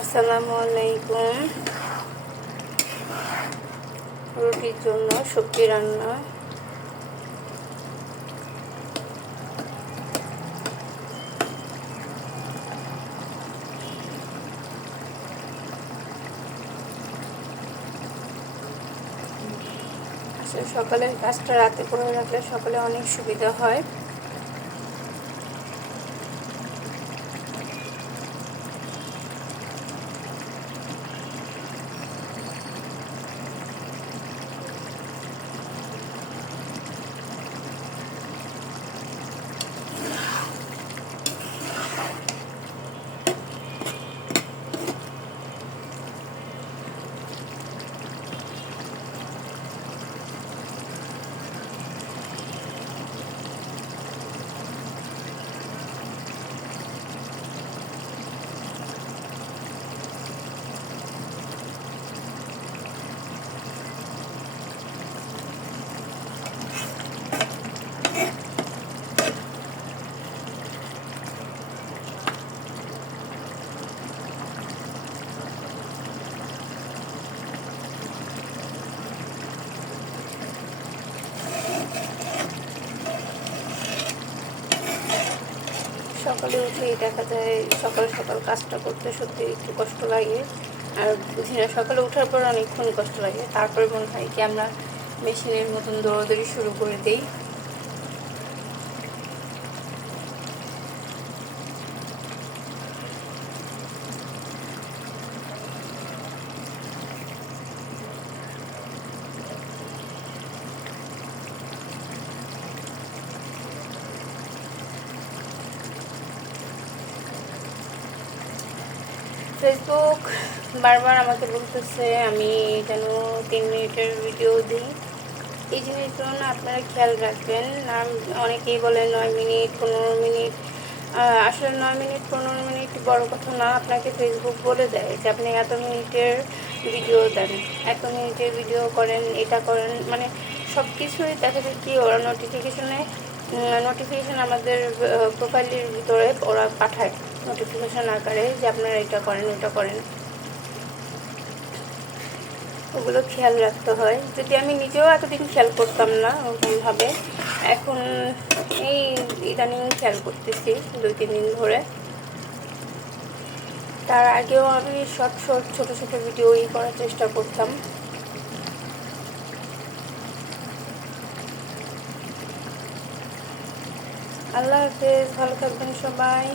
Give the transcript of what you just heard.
আসসালামু আলাইকুম। রুটির জন্য সবজি রান্না। আসলে সকালের কাজটা রাতে করে রাখলে সকালে অনেক সুবিধা হয়। সকালে উঠেই দেখা যায় সকাল সকাল কাজটা করতে সত্যি একটু কষ্ট লাগে, আর বুঝি না সকালে ওঠার পর অনেকক্ষণ কষ্ট লাগে। তারপরে মনে হয় কি আমরা মেশিনের মতন দৌড়াদৌড়ি শুরু করে দিই। ফেসবুক বারবার আমাকে বলতেছে আমি যেন 3 মিনিটের ভিডিও দিই। এই জিনিসগুলো না আপনারা খেয়াল রাখবেন। অনেকেই বলে 9 মিনিট 15 মিনিট। আসলে 9 মিনিট 15 মিনিট বড় কথা না, আপনাকে ফেসবুক বলে দেয় যে আপনি এত মিনিটের ভিডিও দেন, এত মিনিটের ভিডিও করেন, এটা করেন, মানে সব কিছুই দেখা যায় কি ওরা নোটিফিকেশন আমাদের প্রোফাইলের ভিতরে ওরা পাঠায় নোটিফিকেশন আকারে যে আপনারা এটা করেন ওটা করেন। ওগুলো খেয়াল রাখতে হয়। যদি আমি নিজেও এতদিন খেয়াল করতাম না ওরকমভাবে, এখন এই ইদানিং খেয়াল করতেছি 2-3 দিন ধরে। তার আগেও আমি শর্ট ছোটো ছোটো ভিডিও করার চেষ্টা করতাম। আল্লাহ হাফেজ, ভালো থাকবেন সবাই।